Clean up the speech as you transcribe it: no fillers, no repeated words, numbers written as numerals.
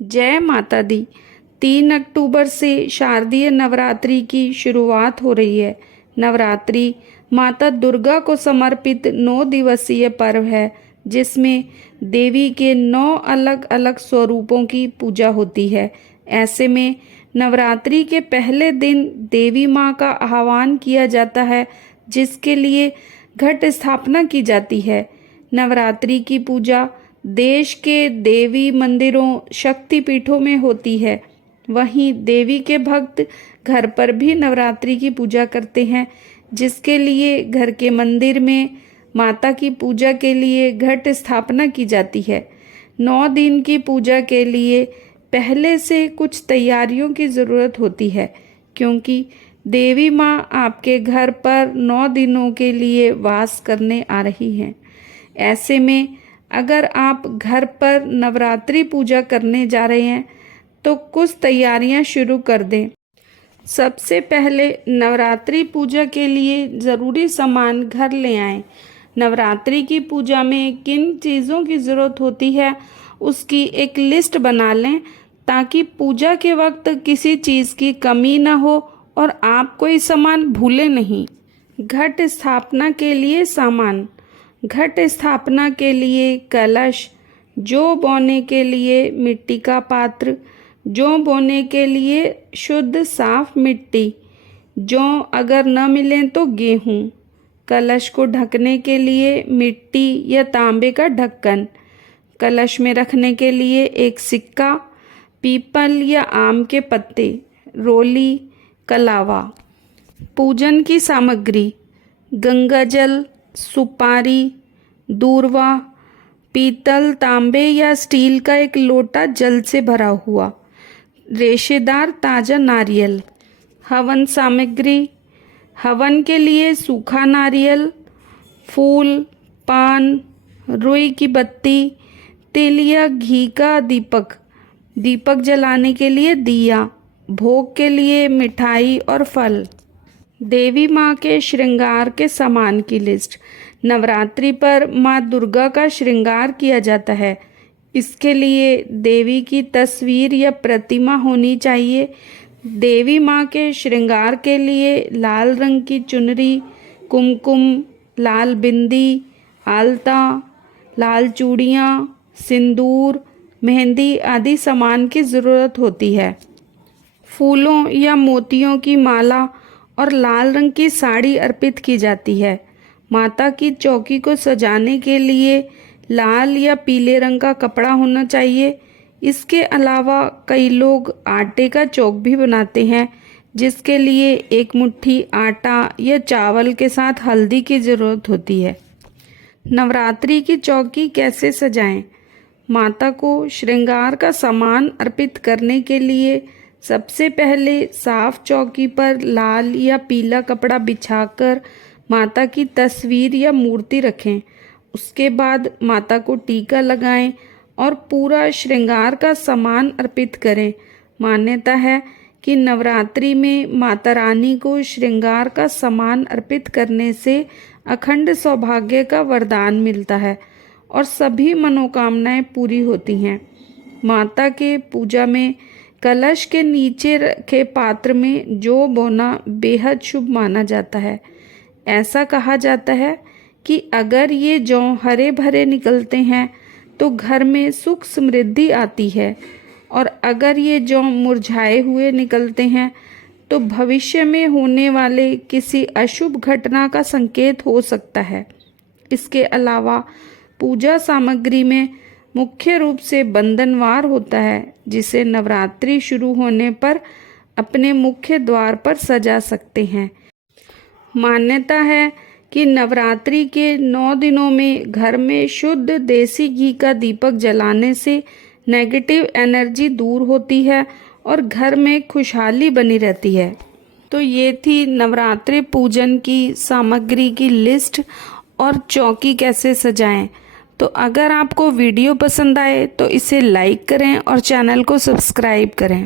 जय माता दी। 3 अक्टूबर से शारदीय नवरात्रि की शुरुआत हो रही है। नवरात्रि माता दुर्गा को समर्पित 9 दिवसीय पर्व है, जिसमें देवी के 9 अलग अलग स्वरूपों की पूजा होती है। ऐसे में नवरात्रि के पहले दिन देवी माँ का आह्वान किया जाता है, जिसके लिए घट स्थापना की जाती है। नवरात्रि की पूजा देश के देवी मंदिरों, शक्तिपीठों में होती है। वहीं देवी के भक्त घर पर भी नवरात्रि की पूजा करते हैं, जिसके लिए घर के मंदिर में माता की पूजा के लिए घट स्थापना की जाती है। 9 दिन की पूजा के लिए पहले से कुछ तैयारियों की ज़रूरत होती है, क्योंकि देवी माँ आपके घर पर 9 दिनों के लिए वास करने आ रही हैं। ऐसे में अगर आप घर पर नवरात्रि पूजा करने जा रहे हैं तो कुछ तैयारियां शुरू कर दें। सबसे पहले नवरात्रि पूजा के लिए ज़रूरी सामान घर ले आएं। नवरात्रि की पूजा में किन चीज़ों की ज़रूरत होती है उसकी एक लिस्ट बना लें, ताकि पूजा के वक्त किसी चीज़ की कमी न हो और आप कोई सामान भूलें नहीं। घट स्थापना के लिए सामान। घट स्थापना के लिए कलश, जौ बोने के लिए मिट्टी का पात्र, जौ बोने के लिए शुद्ध साफ मिट्टी, जौ अगर न मिलें तो गेहूँ, कलश को ढकने के लिए मिट्टी या तांबे का ढक्कन, कलश में रखने के लिए एक सिक्का, पीपल या आम के पत्ते, रोली, कलावा। पूजन की सामग्री: गंगाजल, सुपारी, दूर्वा, पीतल, तांबे या स्टील का एक लोटा जल से भरा हुआ, रेशेदार ताज़ा नारियल। हवन सामग्री: हवन के लिए सूखा नारियल, फूल, पान, रुई की बत्ती, तिल या घी का दीपक, दीपक जलाने के लिए दिया, भोग के लिए मिठाई और फल। देवी माँ के श्रृंगार के सामान की लिस्ट। नवरात्रि पर माँ दुर्गा का श्रृंगार किया जाता है। इसके लिए देवी की तस्वीर या प्रतिमा होनी चाहिए। देवी माँ के श्रृंगार के लिए लाल रंग की चुनरी, कुमकुम, लाल बिंदी, आलता, लाल चूड़ियाँ, सिंदूर, मेहंदी आदि सामान की ज़रूरत होती है। फूलों या मोतियों की माला और लाल रंग की साड़ी अर्पित की जाती है। माता की चौकी को सजाने के लिए लाल या पीले रंग का कपड़ा होना चाहिए। इसके अलावा कई लोग आटे का चौक भी बनाते हैं, जिसके लिए एक मुट्ठी आटा या चावल के साथ हल्दी की ज़रूरत होती है। नवरात्रि की चौकी कैसे सजाएं? माता को श्रृंगार का सामान अर्पित करने के लिए सबसे पहले साफ चौकी पर लाल या पीला कपड़ा बिछाकर माता की तस्वीर या मूर्ति रखें। उसके बाद माता को टीका लगाएं और पूरा श्रृंगार का सामान अर्पित करें। मान्यता है कि नवरात्रि में माता रानी को श्रृंगार का सामान अर्पित करने से अखंड सौभाग्य का वरदान मिलता है और सभी मनोकामनाएं पूरी होती हैं। माता के पूजा में कलश के नीचे रखे पात्र में जौ बोना बेहद शुभ माना जाता है। ऐसा कहा जाता है कि अगर ये जौ हरे भरे निकलते हैं तो घर में सुख समृद्धि आती है, और अगर ये जौ मुरझाए हुए निकलते हैं तो भविष्य में होने वाले किसी अशुभ घटना का संकेत हो सकता है। इसके अलावा पूजा सामग्री में मुख्य रूप से बंधनवार होता है, जिसे नवरात्रि शुरू होने पर अपने मुख्य द्वार पर सजा सकते हैं। मान्यता है कि नवरात्रि के 9 दिनों में घर में शुद्ध देसी घी का दीपक जलाने से नेगेटिव एनर्जी दूर होती है और घर में खुशहाली बनी रहती है। तो ये थी नवरात्रि पूजन की सामग्री की लिस्ट और चौकी कैसे सजाएं। तो अगर आपको वीडियो पसंद आए तो इसे लाइक करें और चैनल को सब्सक्राइब करें।